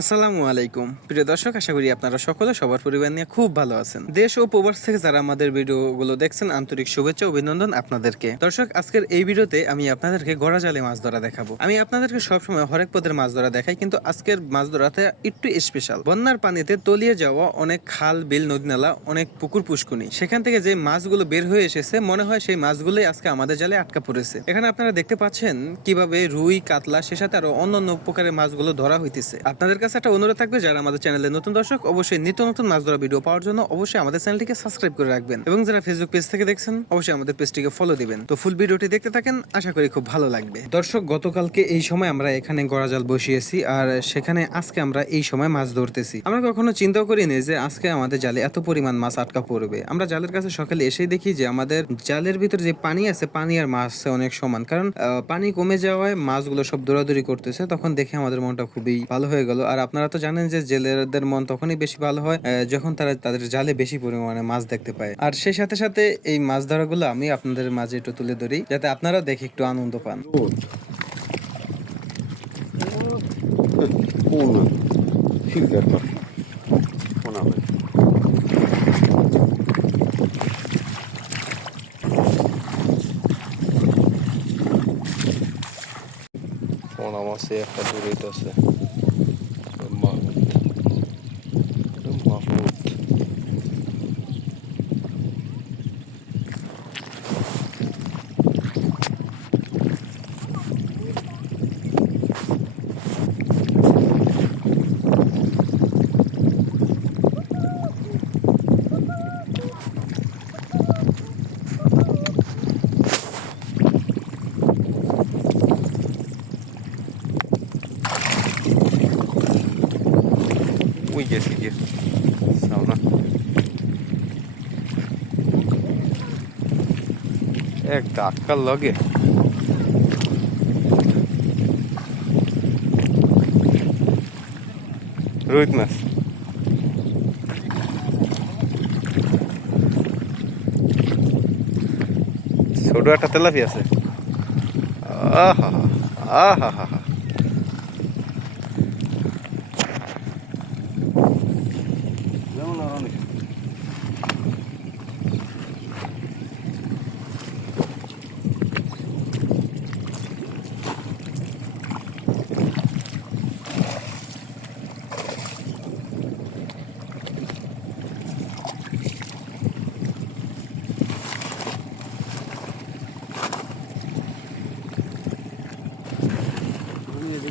আসসালামু আলাইকুম। প্রিয় দর্শক, আশা করি আপনারা সকলে সবার পরিবার নিয়ে খুব ভালো আছেন। দেশ ও প্রবাস থেকে যারা আমাদের ভিডিওগুলো দেখছেন, আন্তরিক শুভেচ্ছা অভিনন্দন আপনাদেরকে। দর্শক, আজকের এই ভিডিওতে আমি আপনাদেরকে গড়া জালে মাছ ধরা দেখাবো। আমি আপনাদেরকে সবসময় হরেক পদের মাছ ধরা দেখাই, কিন্তু আজকের মাছ ধরাতে একটু স্পেশাল বন্যার পানিতে তলিয়ে যাওয়া অনেক খাল, বিল, নদী নালা, অনেক পুকুর পুষ্কুনি সেখান থেকে যে মাছগুলো বের হয়ে এসেছে, মনে হয় সেই মাছগুলোই আজকে আমাদের জালে আটকা পড়েছে। এখানে আপনারা দেখতে পাচ্ছেন কীভাবে রুই, কাতলা, সে সাথে আরও অন্যান্য প্রকারের মাছগুলো ধরা হইতেছে। আপনাদের কাছে একটা অনুরোধ থাকবে, যারা আমাদের চ্যানেলে নতুন দর্শক, অবশ্যই নিত্য নতুন মাছ ধরা ভিডিও পাওয়ার জন্য অবশ্যই আমাদের চ্যানেলটিকে সাবস্ক্রাইব করে রাখবেন। এবং যারা ফেসবুক পেজ থেকে দেখছেন, অবশ্যই আমাদের পেজটিকে ফলো দিবেন। তো ফুল ভিডিওটি দেখতে থাকেন, আশা করি খুব ভালো লাগবে। দর্শক, গতকালকে এই সময় আমরা এখানে গড়াজাল বসিয়েছি, আর সেখানে আজকে আমরা এই সময় মাছ ধরতেছি। আমরা কখনো চিন্তাও করিনি যে আজকে আমাদের জালে এত পরিমাণ মাছ আটকা পড়বে। আমরা জালের কাছে সকালে এসেই দেখি যে আমাদের জালের ভিতরে যে পানি আছে, পানি আর মাছ অনেক সমান। কারণ পানি কমে যাওয়ায় মাছগুলো সব দৌড়াদৌড়ি করতেছে। তখন দেখে আমাদের মনটা খুবই ভালো হয়ে গেল। আর আপনারা তো জানেন যে জেলেদের মন তখনই বেশি ভালো হয় যখন তারা তাদের জালে বেশি পরিমাণে মাছ দেখতে পায়। আর সেই সাথে সাথে এই মাছ ধরাগুলো আমি আপনাদের মাঝে একটু তুলে ধরি, যাতে আপনারাও দেখে একটু আনন্দ পান। মাছে একটা দূরেই আছে Uy, que. Sauna. একটা আটকার লগে রোহিত মাছ ছোট একটা তেলাপি আছে আহা আহা হা হা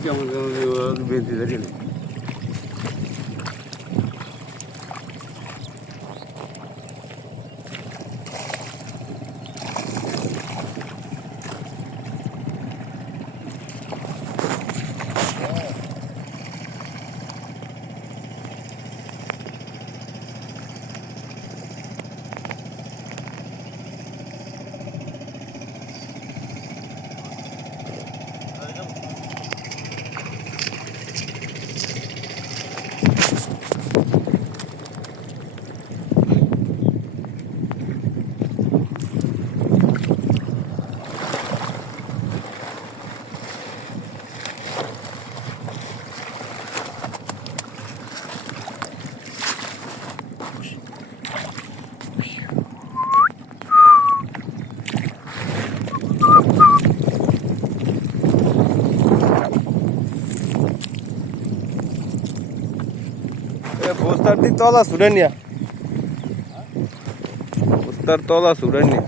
que é um vendedor ali. বস্তার দি তলা সুরে নিয়া। বস্তার তলা সুরে নিয়া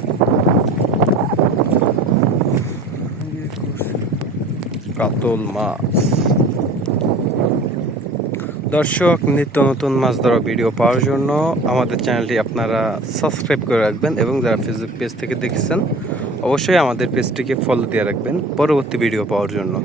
কাতল মাছ। দর্শক, নিত্য নতুন মাছ ধরা ভিডিও পাওয়ার জন্য আমাদের চ্যানেলটি আপনারা সাবস্ক্রাইব করে রাখবেন এবং যারা ফেসবুক পেজ থেকে দেখছেন, অবশ্যই আমাদের পেজটিকে ফলো দিয়ে রাখবেন। পরবর্তী ভিডিও পাওয়ার জন্য।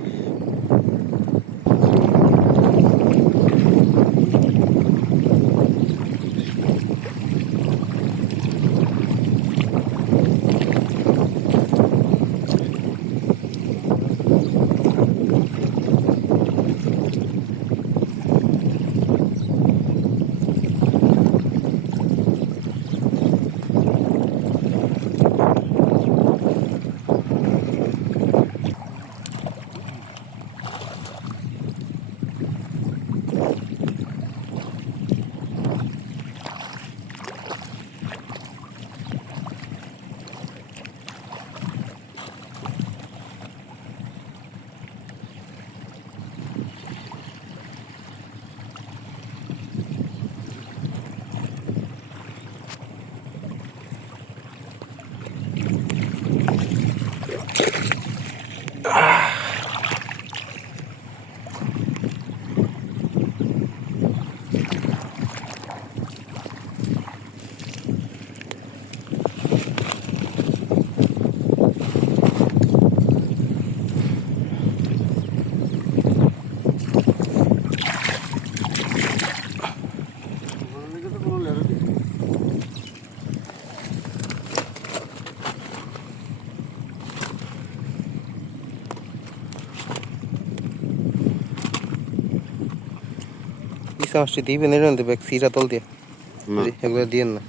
মাছটি দিবেন এর মধ্যে ব্যাগ সিরা তল দিয়ে। এগুলো দিয়েন না।